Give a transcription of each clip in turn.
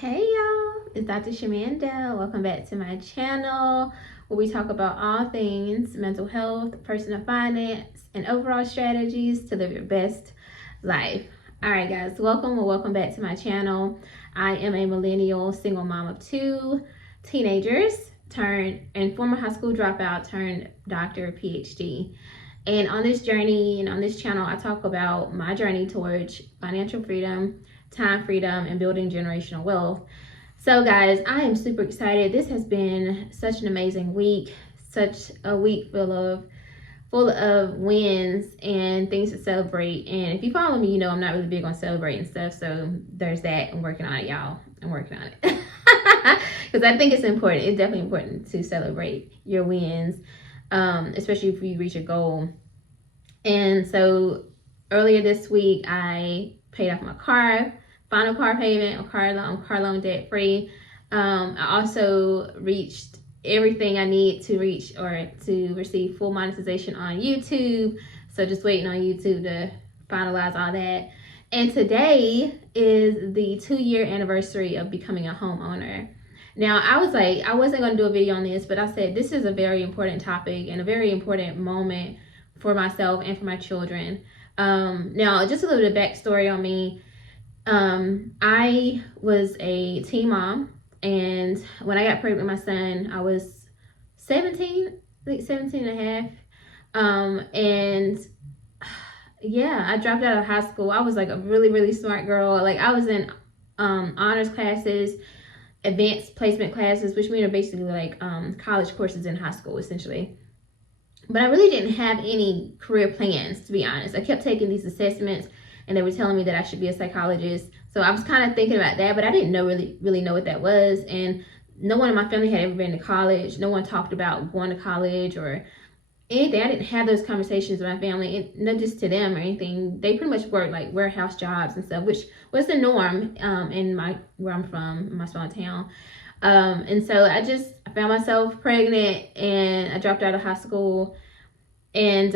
Hey y'all, it's Dr. Shamanda. Welcome back to my channel where we talk about all things mental health, personal finance, and overall strategies to live your best life. All right, guys, welcome back to my channel. I am a millennial single mom of two teenagers and former high school dropout turned doctor, PhD. And on this journey and on this channel, I talk about my journey towards financial freedom, time freedom, and building generational wealth. So guys, I am super excited. This has been such an amazing week, such a week full of wins and things to celebrate. And if you follow me, you know I'm not really big on celebrating stuff, so there's that. I'm working on it, y'all. I'm working on it because I think it's important. It's definitely important to celebrate your wins, especially if you reach a goal. And so earlier this week, I paid off my final car payment, car loan debt free. I also reached everything I need to reach or to receive full monetization on YouTube. So just waiting on YouTube to finalize all that. And today is the 2-year anniversary of becoming a homeowner. Now, I wasn't going to do a video on this, but I said this is a very important topic and a very important moment for myself and for my children. Now, just a little bit of backstory on me. I was a teen mom, and when I got pregnant with my son, I was 17, I think 17 and a half. And yeah, I dropped out of high school. I was like a really, really smart girl. Like I was in honors classes, advanced placement classes, which mean are basically like college courses in high school, essentially. But I really didn't have any career plans, to be honest. I kept taking these assessments, and they were telling me that I should be a psychologist. So I was kind of thinking about that, but I didn't really know what that was. And no one in my family had ever been to college. No one talked about going to college or anything. I didn't have those conversations with my family, and not just to them or anything. They pretty much worked like warehouse jobs and stuff, which was the norm where I'm from, in my small town. And so I found myself pregnant, and I dropped out of high school, and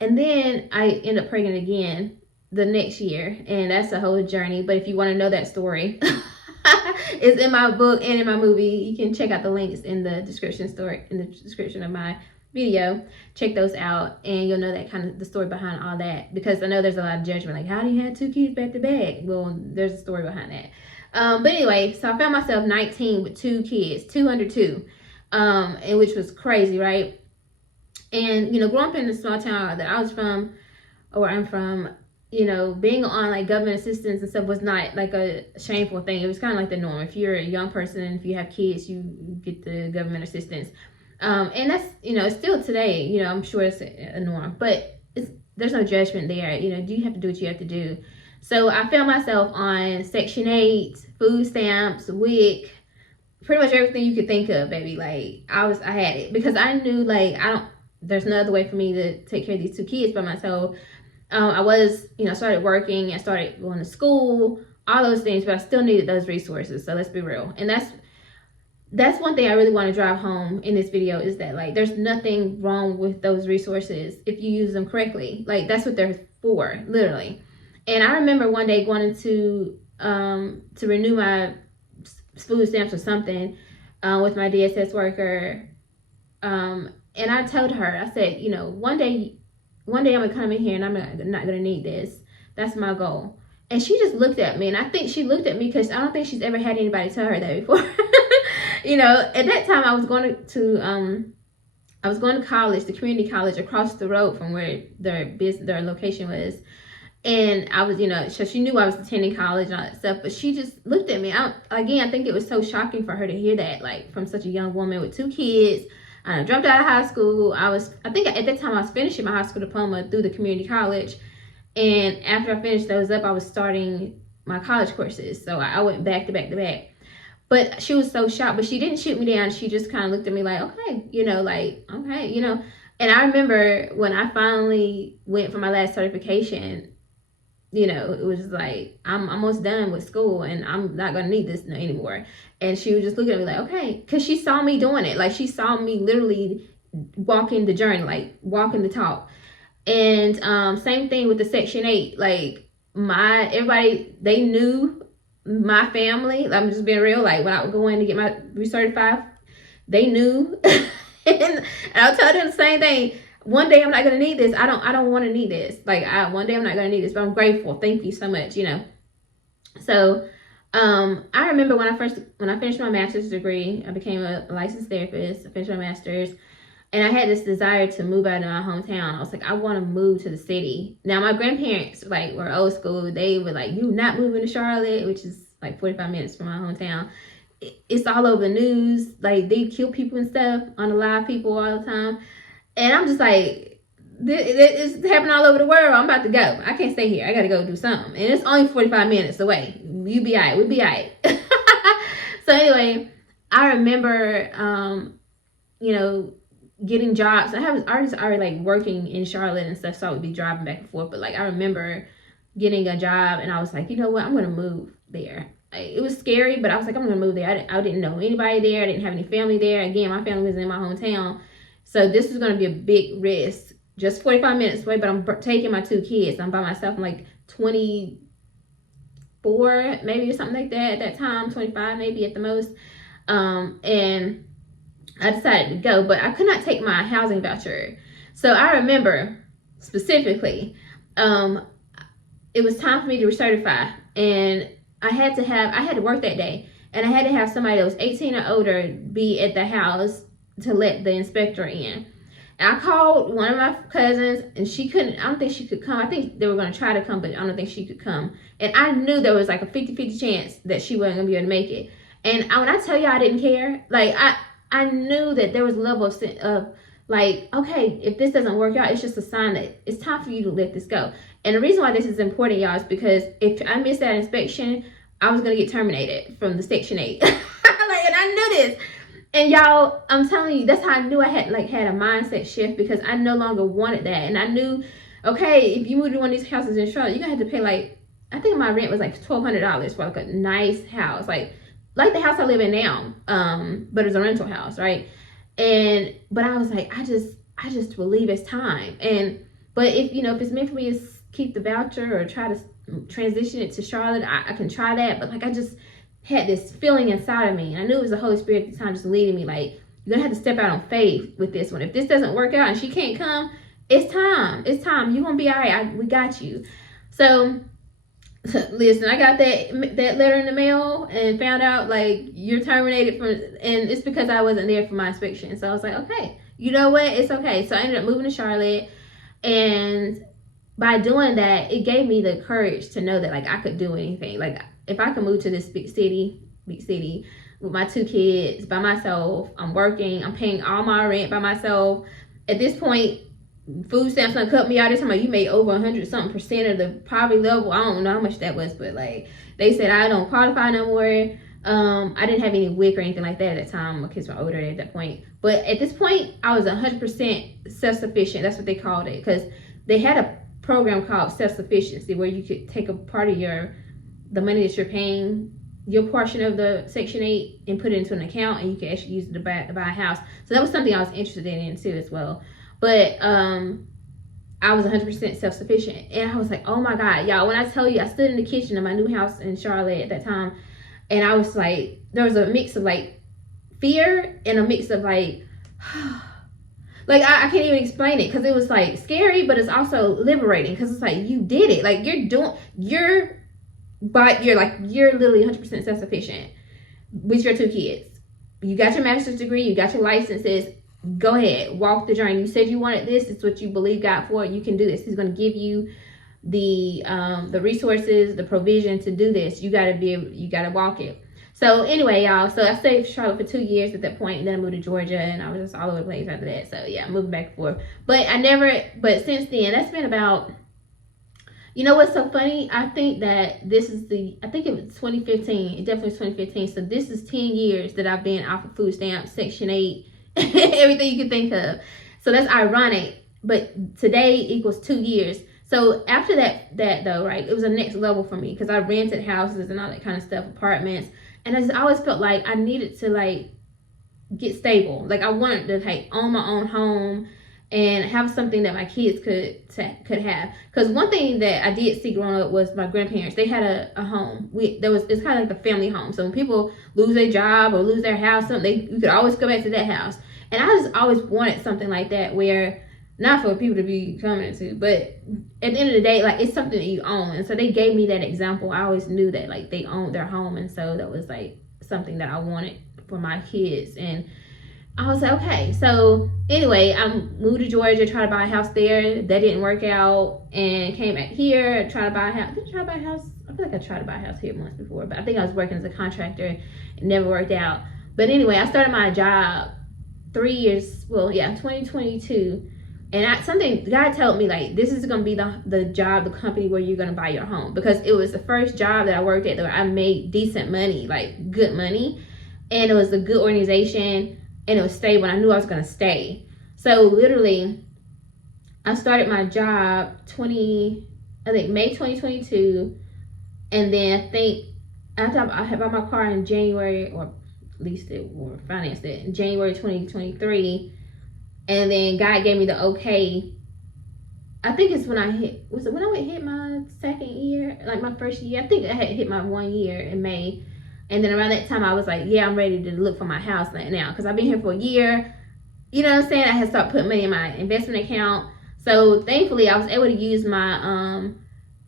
then I ended up pregnant again the next year, and that's a whole journey. But if you want to know that story, it's in my book and in my movie. You can check out the links in the description of my video. Check those out, and you'll know that kind of the story behind all that, because I know there's a lot of judgment, like how do you have 2 kids back to back? Well, there's a story behind that. But anyway, so I found myself 19 with 2 kids, 2 under 2, and which was crazy, right? And growing up in the small town that I was from, or where I'm from, being on like government assistance and stuff was not like a shameful thing. It was kind of like the norm. If you're a young person and if you have kids, you get the government assistance. And that's, still today, I'm sure it's a norm, but there's no judgment there. You have to do what you have to do. So I found myself on Section 8, food stamps, WIC, pretty much everything you could think of, baby. Like I had it because I knew like there's no other way for me to take care of these 2 kids by myself. I was, started working and started going to school, all those things, but I still needed those resources. So let's be real. And that's one thing I really want to drive home in this video, is that like there's nothing wrong with those resources if you use them correctly. Like that's what they're for, literally. And I remember one day going to renew my food stamps or something with my DSS worker. And I told her, I said, one day I'm gonna come in here and I'm not gonna need this. That's my goal. And she just looked at me, and I think she looked at me because I don't think she's ever had anybody tell her that before. At that time I was going to college, the community college across the road from where their location was. And I was, so she knew I was attending college and all that stuff, but she just looked at me. I think it was so shocking for her to hear that, like from such a young woman with 2 kids. I dropped out of high school. I think at that time I was finishing my high school diploma through the community college. And after I finished those up, I was starting my college courses. So I went back to back to back. But she was so shocked, but she didn't shoot me down. She just kind of looked at me like, okay, okay. And I remember when I finally went for my last certification, it was like, I'm almost done with school and I'm not going to need this anymore. And she was just looking at me like, okay, because she saw me doing it. Like she saw me literally walking the journey, like walking the talk. And same thing with the Section 8. Like everybody, they knew my family, I'm just being real, like when I would go in to get my recertified, they knew. And I'll tell them the same thing. One day I'm not gonna need this. I don't want to need this. Like one day I'm not gonna need this, but I'm grateful. Thank you so much. So I remember when I finished my master's degree, I became a licensed therapist. I finished my master's, and I had this desire to move out of my hometown. I was like, I want to move to the city. Now my grandparents like were old school. They were like, you not moving to Charlotte, which is like 45 minutes from my hometown. It's all over the news. Like they kill people and stuff on the live people all the time. And I'm just like, it's happening all over the world. I'm about to go. I can't stay here. I got to go do something. And it's only 45 minutes away. You be all right. We be all right. So anyway, I remember, getting jobs. I was already like working in Charlotte and stuff, so I would be driving back and forth. But like I remember getting a job, and I was like, you know what, I'm gonna move there. It was scary, but I was like, I'm gonna move there. I didn't know anybody there. I didn't have any family there. Again, my family was in my hometown, so this was gonna be a big risk. Just 45 minutes away, but I'm taking my 2 kids. I'm by myself. I'm like 24, maybe, or something like that at that time. 25, maybe at the most. And I decided to go, but I could not take my housing voucher. So I remember specifically, it was time for me to recertify, and I had to work that day, and I had to have somebody that was 18 or older be at the house to let the inspector in. And I called one of my cousins, and I don't think she could come. I think they were going to try to come, but I don't think she could come. And I knew there was like a 50-50 chance that she wasn't going to be able to make it. And when I tell you I didn't care, like I knew that there was a level of like, okay, if this doesn't work out, it's just a sign that it's time for you to let this go. And the reason why this is important, y'all, is because if I missed that inspection, I was going to get terminated from the Section 8. And I knew this. And y'all, I'm telling you, that's how I knew I had a mindset shift, because I no longer wanted that. And I knew, okay, if you move to one of these houses in Charlotte, you're going to have to pay like, I think my rent was like $1,200 for like a nice house. Like the house I live in now, but it's a rental house, right? But I was like, I just believe it's time. But if it's meant for me to keep the voucher or try to transition it to Charlotte, I can try that. But like, I just had this feeling inside of me. I knew it was the Holy Spirit at the time just leading me, like, you're gonna have to step out on faith with this one. If this doesn't work out and she can't come, it's time. You're gonna be all right. We got you. So listen, I got that letter in the mail and found out like you're terminated and it's because I wasn't there for my inspection. So I was like, okay, you know what? It's okay. So I ended up moving to Charlotte, and by doing that, it gave me the courage to know that like I could do anything. Like if I could move to this big city with my 2 kids by myself, I'm working, I'm paying all my rent by myself. At this point, food stamps gonna cut me out. This time, like, you made over 100% of the poverty level. I don't know how much that was, but like they said I don't qualify no more. I didn't have any WIC or anything like that at that time. My kids were older at that point. But at this point, I was 100% self-sufficient. That's what they called it, because they had a program called self-sufficiency where you could take a part of the money that you're paying, your portion of the Section 8, and put it into an account, and you can actually use it to buy a house. So that was something I was interested in too as well. But I was 100% self-sufficient, and I was like, oh my God, y'all, when I tell you, I stood in the kitchen of my new house in Charlotte at that time, and I was like, there was a mix of like fear and a mix of like like I can't even explain it, because it was like scary, but it's also liberating, because it's like you did it. Like you're literally 100% self-sufficient with your 2 kids. You got your master's degree, you got your licenses. Go ahead, walk the journey. You said you wanted this. It's what you believe God for. You can do this. He's going to give you the resources, the provision to do this. You got to walk it. So anyway, y'all, so I stayed in Charlotte for 2 years at that point, and then I moved to Georgia, and I was just all over the place after that. So yeah, moving back and forth. But since then, that's been about, you know what's so funny? I think that it was 2015. It definitely was 2015. So this is 10 years that I've been off of food stamps, Section 8, everything you can think of. So that's ironic. But today equals 2 years. So after that though, right, it was a next level for me, because I rented houses and all that kind of stuff, apartments. And I just always felt like I needed to like get stable. Like I wanted to like own my own home and have something that my kids could have. Because one thing that I did see growing up was my grandparents. They had a home. It's kind of like the family home. So when people lose their job or lose their house, you could always go back to that house. And I just always wanted something like that, where not for people to be coming to, but at the end of the day, like, it's something that you own. And so they gave me that example. I always knew that, like, they owned their home, and so that was like something that I wanted for my kids. And I was like, okay. So anyway, I moved to Georgia, tried to buy a house there. That didn't work out, and came back here, tried to buy a house. Did I try to buy a house? I feel like I tried to buy a house here once before, but I think I was working as a contractor. It never worked out. But anyway, I started my job 2022. And God told me, like, this is going to be the job, the company where you're going to buy your home. Because it was the first job that I worked at where I made decent money, like good money. And it was a good organization, and it was stable, and I knew I was going to stay. So literally, I started my job May 2022. And then I think after I had bought my car in January, or leased it or financed it in January 2023. And then God gave me the okay. I think it's when I hit my second year, like my first year. I think I had hit my 1 year in May. And then around that time, I was like, yeah, I'm ready to look for my house now. Because I've been here for a year. You know what I'm saying? I had started putting money in my investment account. So thankfully, I was able to use my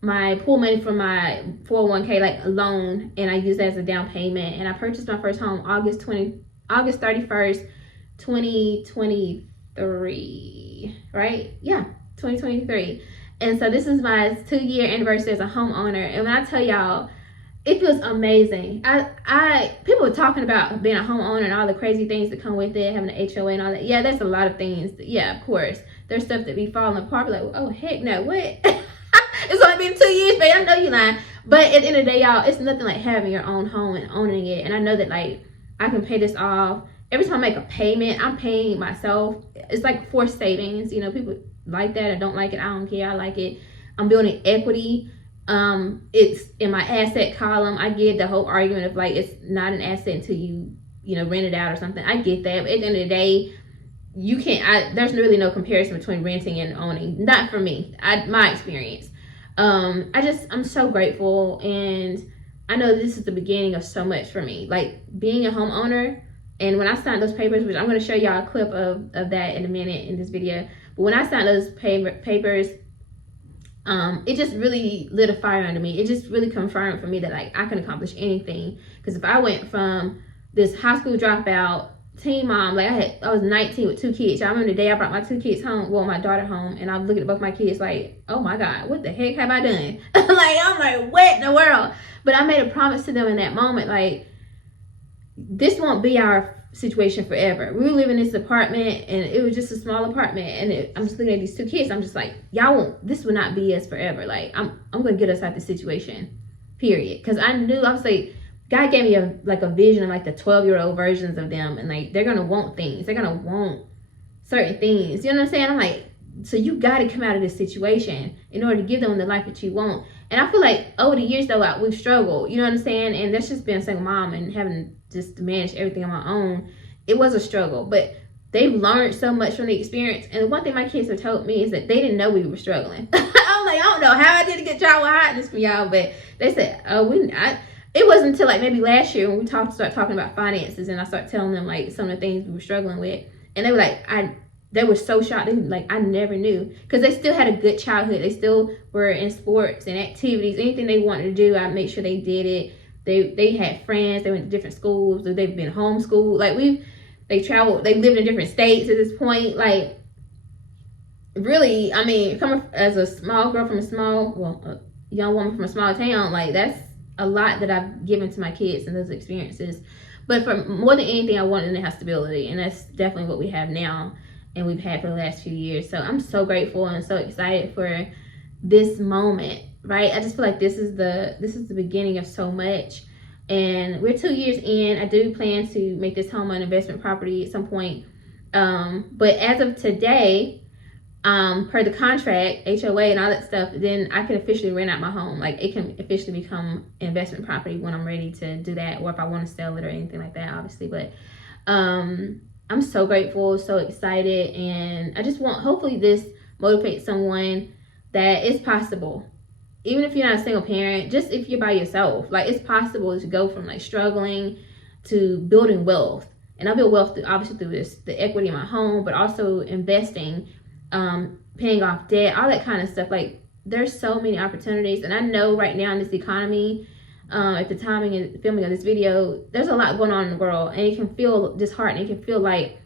my pool money from my 401k, like a loan. And I used that as a down payment. And I purchased my first home August 31st, 2023. Right? Yeah, 2023. And so this is my 2-year anniversary as a homeowner. And when I tell y'all, it feels amazing. People are talking about being a homeowner and all the crazy things that come with it, having an HOA and all that. Yeah, there's a lot of things. Yeah, of course. There's stuff that be falling apart. Like, oh, heck no, what? It's only been 2 years, babe. I know you lying. But at the end of the day, y'all, it's nothing like having your own home and owning it. And I know that, like, I can pay this off. Every time I make a payment, I'm paying myself. It's like forced savings. You know, people like that or don't like it. I don't care. I like it. I'm building equity. It's in my asset column. I get the whole argument of, like, it's not an asset until you rent it out or something. I get that. But at the end of the day, you can't. There's really no comparison between renting and owning. Not for me. My experience. I'm so grateful, and I know this is the beginning of so much for me. Like, being a homeowner, and when I signed those papers, which I'm going to show y'all a clip of that in a minute in this video. But when I signed those papers, it just really lit a fire under me. It just really confirmed for me that, like, I can accomplish anything. Because if I went from this high school dropout, teen mom, like, I was 19 with 2 kids. I remember the day I brought my 2 kids home, well, my daughter home, and I was looking at both my kids like, oh my God, what the heck have I done? I'm like, what in the world? But I made a promise to them in that moment, like, this won't be our situation forever. We were living in this apartment, and it was just a small apartment, and I'm just looking at these 2 kids. I'm just like, this will not be us forever. Like, I'm gonna get us out of this situation, period. Because I was like, God gave me a vision of, like, the 12-year-old versions of them, and, like, they're gonna want things. They're gonna want certain things. You know what I'm saying? I'm like, so you gotta come out of this situation in order to give them the life that you want. And I feel like over the years, though, we've struggled. You know what I'm saying? And that's just being a single mom and having just to manage everything on my own. It was a struggle, but they've learned so much from the experience. And the one thing my kids have told me is that they didn't know we were struggling. I'm like, I don't know how I did a good job with hiding this from y'all, but they said, oh, it wasn't until, like, maybe last year when we started talking about finances, and I started telling them, like, some of the things we were struggling with, and they were like, they were so shocked. They were like, I never knew, because they still had a good childhood. They still were in sports and activities. Anything they wanted to do, I made sure they did it. They had friends. They went to different schools. They've been homeschooled. Like, they traveled. They lived in different states at this point. Like, really, I mean, coming as a small girl from a young woman from a small town, like, that's a lot that I've given to my kids and those experiences. But for more than anything, I wanted them to have stability, and that's definitely what we have now, and we've had for the last few years. So I'm so grateful and so excited for this moment, right? I just feel like this is the beginning of so much, and we're 2 years in. I do plan to make this home an investment property at some point, but as of today, per the contract, HOA and all that stuff, then I can officially rent out my home. Like, it can officially become investment property when I'm ready to do that, or if I want to sell it or anything like that, obviously. But I'm so grateful, so excited, and I just want, hopefully this motivates someone that it's possible. Even if you're not a single parent, just if you're by yourself, like it's possible to go from like struggling to building wealth. And I build wealth obviously through this, the equity in my home, but also investing, paying off debt, all that kind of stuff. Like there's so many opportunities, and I know right now in this economy, at the timing and filming of this video, there's a lot going on in the world, and it can feel disheartening. It can feel like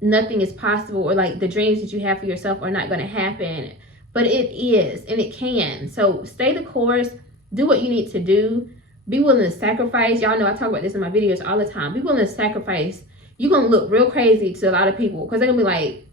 nothing is possible, or like the dreams that you have for yourself are not going to happen. But it is, and it can. So stay the course, do what you need to do, be willing to sacrifice. Y'all know I talk about this in my videos all the time. Be willing to sacrifice. You're going to look real crazy to a lot of people, because they're going to be like,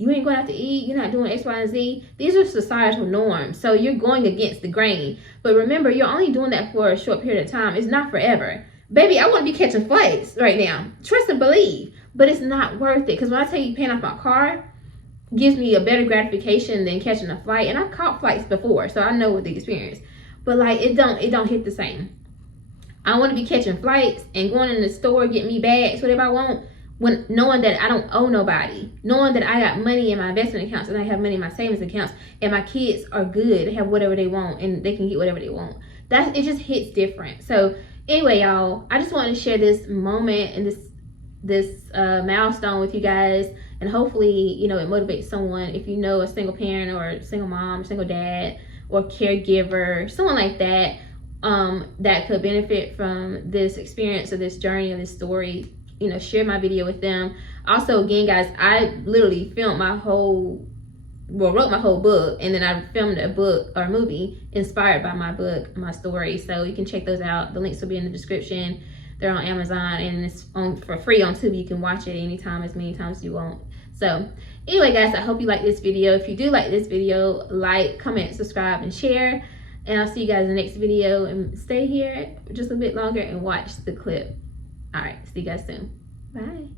you ain't going out to eat, you're not doing X, Y, and Z. These are societal norms. So you're going against the grain. But remember, you're only doing that for a short period of time. It's not forever. Baby, I want to be catching flights right now. Trust and believe. But it's not worth it. Because when I tell you paying off my car gives me a better gratification than catching a flight. And I've caught flights before, so I know what the experience. But like it don't hit the same. I want to be catching flights and going in the store, getting me bags, whatever I want, when knowing that I don't owe nobody, knowing that I got money in my investment accounts and I have money in my savings accounts, and my kids are good, they have whatever they want, and they can get whatever they want. It just hits different. So anyway, y'all, I just wanted to share this moment and this milestone with you guys, and hopefully, you know, it motivates someone. If you know a single parent or a single mom, single dad, or caregiver, someone like that, that could benefit from this experience or this journey or this story, you know, share my video with them. Also, again, guys, I literally wrote my whole book, and then I filmed a book or a movie inspired by my book, my story. So you can check those out. The links will be in the description. They're on Amazon, and it's for free on Tubi. You can watch it anytime, as many times as you want. So anyway, guys, I hope you like this video. If you do like this video, like, comment, subscribe, and share. And I'll see you guys in the next video. And stay here just a bit longer and watch the clip. All right, see you guys soon. Bye.